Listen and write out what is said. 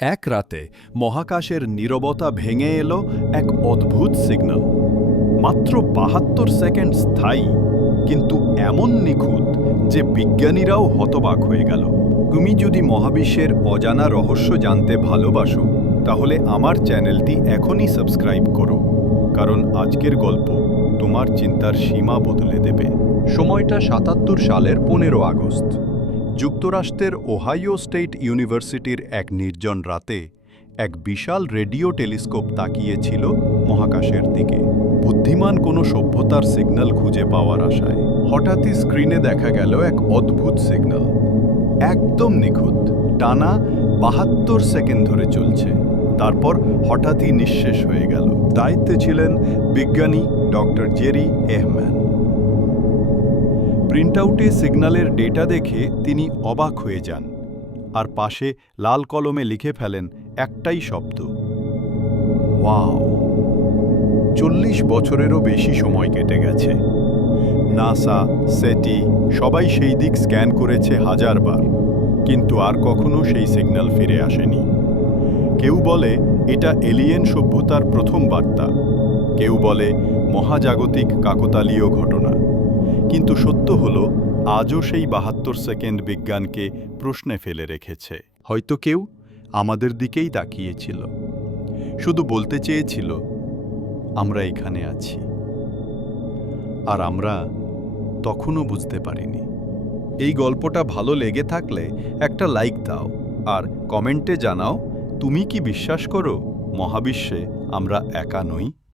এক রাতে মহাকাশের নীরবতা ভেঙে এলো এক অদ্ভুত সিগন্যাল মাত্র বাহাত্তর সেকেন্ড স্থায়ী, কিন্তু এমন নিখুঁত যে বিজ্ঞানীরাও হতবাক হয়ে গেল। তুমি যদি মহাবিশ্বের অজানা রহস্য জানতে ভালোবাসো, তাহলে আমার চ্যানেলটি এখনই সাবস্ক্রাইব করো, কারণ আজকের গল্প তোমার চিন্তার সীমা বদলে দেবে। সময়টা সাতাত্তর সালের পনেরো আগস্ট। যুক্তরাষ্ট্রের ওহাইও স্টেট ইউনিভার্সিটির এক নির্জন রাতে এক বিশাল রেডিও টেলিস্কোপ তাকিয়েছিল মহাকাশের দিকে। বুদ্ধিমান কোনো সভ্যতার সিগন্যাল খুঁজে পাওয়ার আশায় হঠাৎই স্ক্রিনে দেখা গেল এক অদ্ভুত সিগন্যাল। একদম নিখুঁত, টানা বাহাত্তর সেকেন্ড ধরে চলছে। তারপর হঠাৎই নিঃশেষ হয়ে গেল। দায়িত্বে ছিলেন বিজ্ঞানী ডক্টর জেরি এহম্যান। প্রিন্টআউটে সিগন্যালের ডেটা দেখে তিনি অবাক হয়ে যান, আর পাশে লাল কলমে লিখে ফেলেন একটাই শব্দ। ওয়াও! চল্লিশ বছরেরও বেশি সময় কেটে গেছে। নাসা, সেটি সবাই সেই দিক স্ক্যান করেছে হাজারবার, কিন্তু আর কখনো সেই সিগন্যাল ফিরে আসেনি। কেউ বলে এটা এলিয়েন সভ্যতার প্রথম বার্তা, কেউ বলে মহাজাগতিক কাকতালীয় ঘটনা। কিন্তু সত্য হলো, আজও সেই বাহাত্তর সেকেন্ড বিজ্ঞানকে প্রশ্নে ফেলে রেখেছে। হয়তো কেউ আমাদের দিকেই তাকিয়েছিল। শুধু বলতে চেয়েছিল, আমরা এখানে আছি। আর আমরা তখনও বুঝতে পারিনি। এই গল্পটা ভালো লেগে থাকলে একটা লাইক দাও আর কমেন্টে জানাও, তুমি কি বিশ্বাস করো মহাবিশ্বে আমরা একা নই?